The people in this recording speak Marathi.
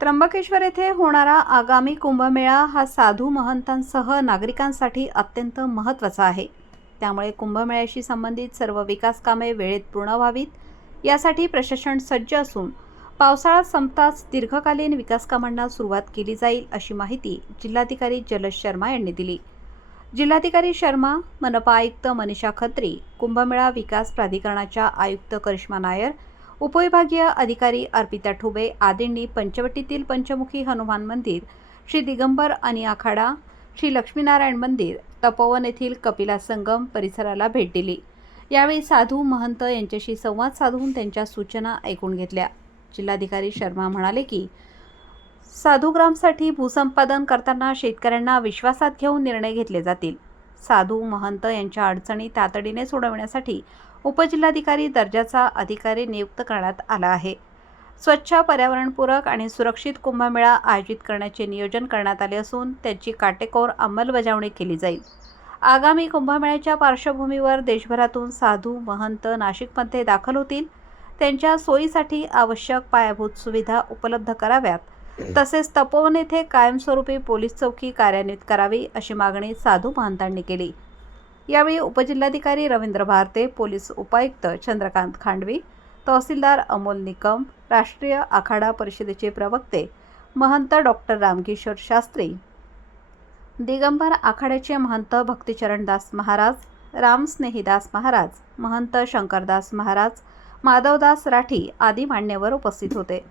त्र्यंबकेश्वर येथे होणारा आगामी कुंभमेळा हा साधू महंतांसह नागरिकांसाठी अत्यंत महत्त्वाचा आहे. त्यामुळे कुंभमेळ्याशी संबंधित सर्व विकास कामे वेळेत पूर्ण व्हावीत. यासाठी प्रशासन सज्ज असून पावसाळा संपताच दीर्घकालीन विकासकामांना सुरुवात केली जाईल अशी माहिती जिल्हाधिकारी जलज शर्मा यांनी दिली. जिल्हाधिकारी शर्मा मनपा आयुक्त मनीषा खत्री कुंभमेळा विकास प्राधिकरणाच्या आयुक्त करिश्मा नायर उपविभागीय अधिकारी अर्पिता ठुबे आदींनी पंचवटीतील पंचमुखी हनुमान मंदिर श्री दिगंबर आणि आखाडा श्री लक्ष्मीनारायण मंदिर तपोवन येथील कपिला संगम परिसराला भेट दिली. यावेळी साधू महंत यांच्याशी संवाद साधून त्यांच्या सूचना ऐकून घेतल्या. जिल्हाधिकारी शर्मा म्हणाले की साधुग्रामसाठी भूसंपादन करताना शेतकऱ्यांना विश्वासात घेऊन निर्णय घेतले जातील. साधू महंत यांच्या अडचणी तातडीने सोडवण्यासाठी उपजिल्हाधिकारी दर्जाचा अधिकारी नियुक्त करण्यात आला आहे. स्वच्छ पर्यावरणपूरक आणि सुरक्षित कुंभमेळा आयोजित करण्याचे नियोजन करण्यात आले असून त्याची काटेकोर अंमलबजावणी केली जाईल. आगामी कुंभमेळ्याच्या पार्श्वभूमीवर देशभरातून साधू महंत नाशिकमध्ये दाखल होतील. त्यांच्या सोयीसाठी आवश्यक पायाभूत सुविधा उपलब्ध कराव्यात. तसेच तपोवन येथे कायमस्वरूपी पोलीस चौकी कार्यान्वित करावी अशी मागणी साधू महंतांनी केली. यावेळी उपजिल्हाधिकारी रवींद्र भारते पोलीस उपायुक्त चंद्रकांत खांडवी तहसीलदार अमोल निकम राष्ट्रीय आखाडा परिषदेचे प्रवक्ते महंत डॉक्टर रामकिशोर शास्त्री दिगंबर आखाड्याचे महंत भक्तिचरणदास महाराज रामस्नेहीदास महाराज महंत शंकरदास महाराज माधवदास राठी आदी मान्यवर उपस्थित होते.